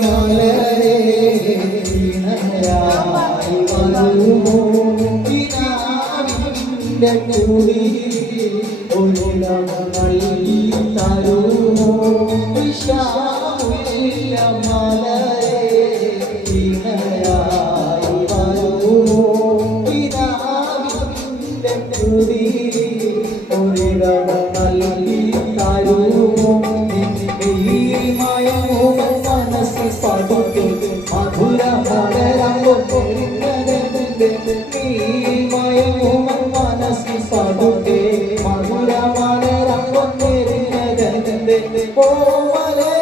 മലരെ ഇണയായി വരുമോ കിനാവിൻ്റെ കുടി ഒരിടം നൽകി തരുമോ വിശാല മലരെ ഇണയായി വരുമോ കിനാവിൻ്റെ കുടി ഒരിടം നൽകി തരുമോ മനസ്സിൽ പടുക്കെ മധുര മനസ്സിൽ പടുക്കെ മധുര പോമലേ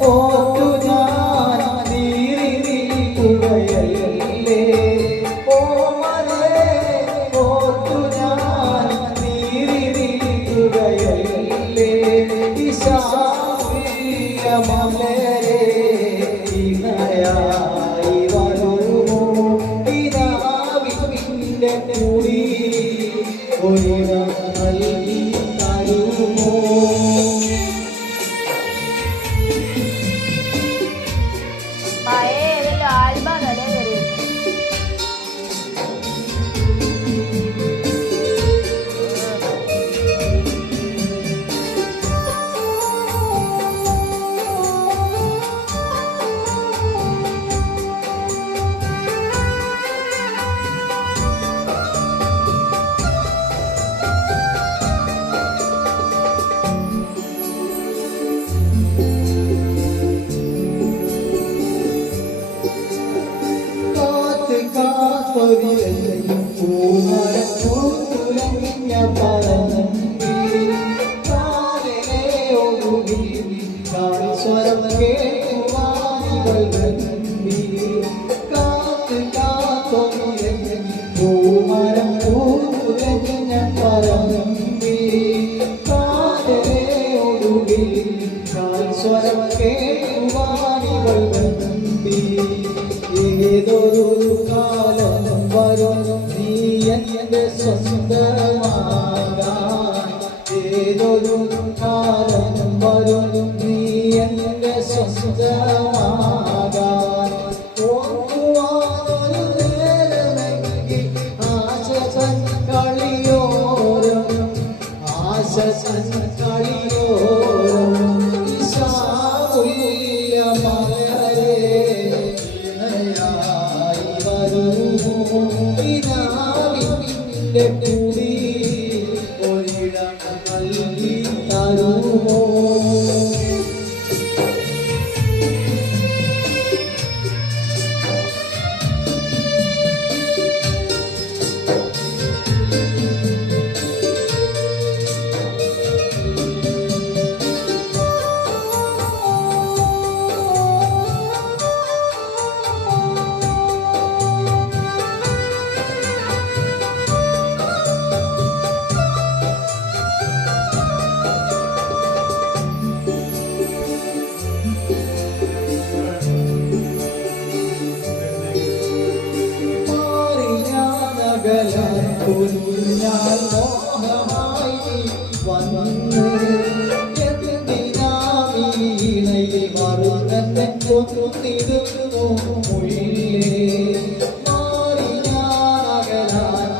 പോറ്റു ഞാൻ നീരിക്കുകയല്ലേ പോമലേ പോറ്റു ഞാൻ നീരിക്കുകയല്ലേ മലരെ ഇണയായി വരുമോ പിതാവിൻ്റെ കൂടി ഒരിടം നൽകി തരുമോ പൂമരപ്പൂത്തുലഞ്ഞ പറന്നിൽ കാലനെ ഒടുവിൽ സ്വരം കേൾക്കുവാനികൾ കാത്ത് കാത്തൊന്നുലഞ്ഞ പൂമരപ്പൂത്തുലഞ്ഞ പറന്നിൽ കാലനെ ഒടുവിൽ സ്വരം കേൾക്കുവാനികൾ ഏതൊരു കാലം വരും നീ എൻ്റെ സ്വന്തമാകാൻ ഏതൊരു കാലം വരും നീ എൻ്റെ സ്വന്തമാകാൻ ഓർക്കുവാനൊരു നേരമെങ്കിൽ ആശ കളിയോരം ആശ കളിയോരം ഈശാമുല്ല മലരെ പിതാവിൻ്റെ കൂടി ഒരിടം നൽകി തരുമോ കുഞ്ഞാൽ മോഹമായി വന്ന് വീണയിൽ മറുതന്നെ കൊന്നിരുന്നു മൊഴിയിലേ മാറി ഞാനകലാൻ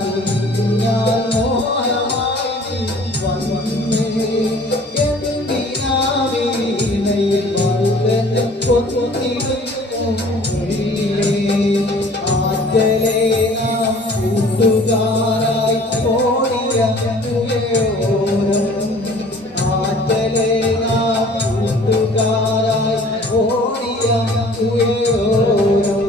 കുഞ്ഞാൽ മോഹമായി വന്ന് വീണയിൽ മറുതന്നെ കൊന്നിരുന്നു മൊഴിയിലേ ആറ്റലേ കൂട്ടുകാരായി ഓടിയ ഓരം ആറ്റലേ കൂട്ടുകാരായി ഓടിയ ഓരം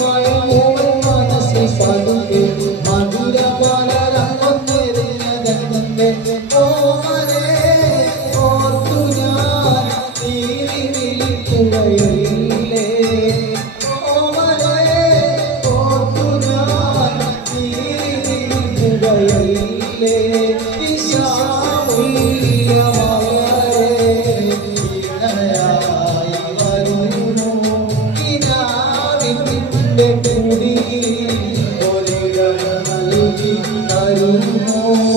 മഴമൂവൻ മനസ്സിൽ പതുക്കെ മധുരപാലരങ്ങൊന്നെറിഞ്ഞതന്നെ ഓമനെ ഓർത്തു ഞാൻ നീറി വിളിക്കുകയില്ലേ ഓമനെ ഓർത്തു ഞാൻ നീറി വിളിക്കുകയില്ലേ Oh